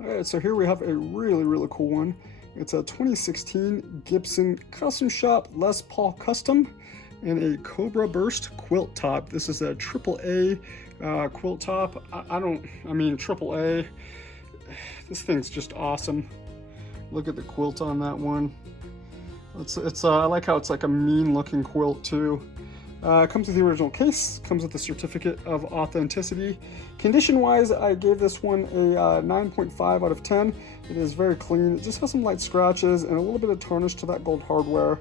All right, so here we have a really cool one. It's a 2016 Gibson Custom Shop Les Paul Custom and a Cobra Burst quilt top. This is a AAA quilt top. I mean AAA. This thing's just awesome. Look at the quilt on that one. I like how it's like a mean looking quilt too. It comes with the original case, comes with the certificate of authenticity. Condition wise, I gave this one a 9.5 out of 10. It is very clean. It just has some light scratches and a little bit of tarnish to that gold hardware.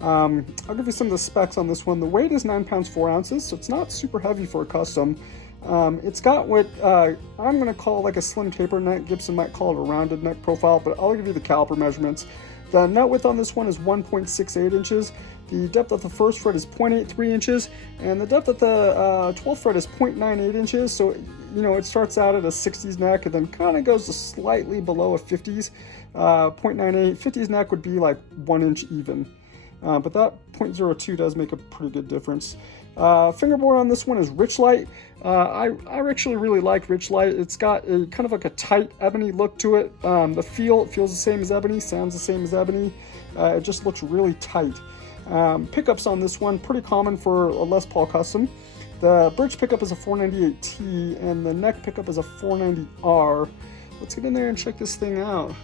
I'll give you some of the specs on this one. The weight is 9 pounds 4 ounces, so it's not super heavy for a custom. It's got what I'm going to call like a slim taper neck. Gibson might call it a rounded neck profile, but I'll give you the caliper measurements. The nut width on this one is 1.68 inches. The depth of the first fret is 0.83 inches, and the depth of the 12th fret is 0.98 inches. So, you know, it starts out at a 60s neck and then kind of goes to slightly below a 50s. 0.98, 50s neck would be like 1 inch even. But that 0.02 does make a pretty good difference. Fingerboard on this one is Richlight. I actually really like Richlight. It's got a kind of like a tight ebony look to it. It feels the same as ebony, sounds the same as ebony. It just looks really tight. Pickups on this one, pretty common for a Les Paul Custom. The bridge pickup is a 498T and the neck pickup is a 490R. Let's get in there and check this thing out.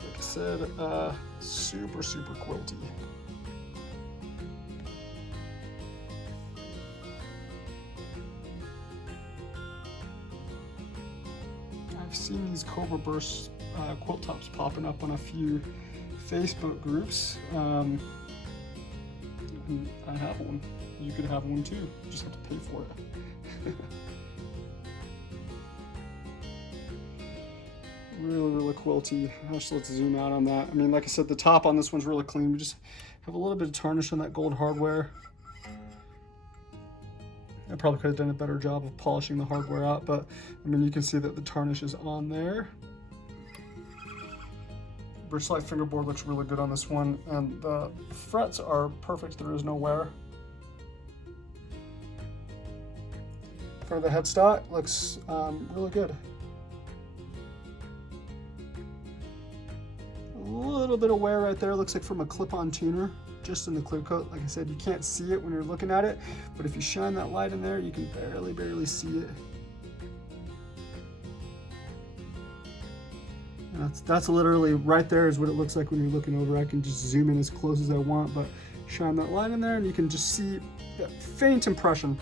Like I said, super quilty. I've seen these Cobra Burst quilt tops popping up on a few Facebook groups. And I have one. You could have one too. You just have to pay for it. Really quilty. Actually, let's zoom out on that. I mean, like I said, the top on this one's really clean. We just have a little bit of tarnish on that gold hardware. I probably could have done a better job of polishing the hardware out, but I mean, you can see that the tarnish is on there. Richlight fingerboard looks really good on this one, and the frets are perfect. There is no wear. For the headstock, looks really good. A little bit of wear right there. Looks like from a clip-on tuner, just in the clear coat. Like I said, you can't see it when you're looking at it, but if you shine that light in there, you can barely see it. That's literally right there is what it looks like when you're looking over. I can just zoom in as close as I want, but shine that light in there and you can just see that faint impression.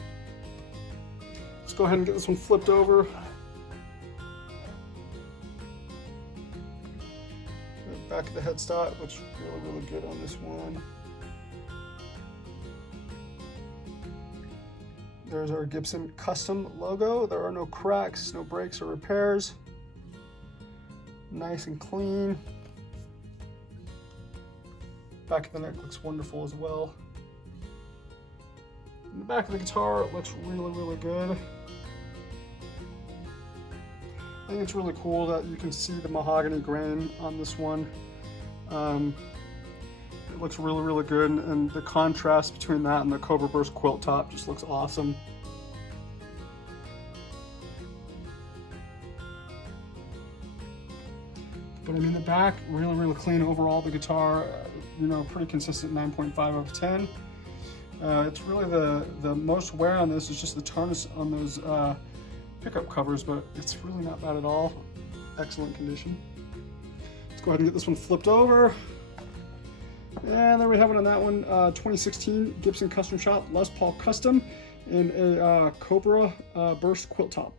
Let's go ahead and get this one flipped over. The back of the headstock looks really good on this one. There's our Gibson custom logo. There are no cracks, no breaks or repairs. Nice and clean. Back of the neck looks wonderful as well. And the back of the guitar looks really good. I think it's really cool that you can see the mahogany grain on this one. It looks really good, and the contrast between that and the Cobra Burst quilt top just looks awesome. But I mean, the back, really clean overall. The guitar, you know, pretty consistent 9.5 out of 10. It's really the most wear on this is just the tarnish on those pickup covers, but it's really not bad at all. Excellent condition. Let's go ahead and get this one flipped over. And there we have it on that one. 2016 Gibson Custom Shop Les Paul Custom and a Cobra Burst quilt top.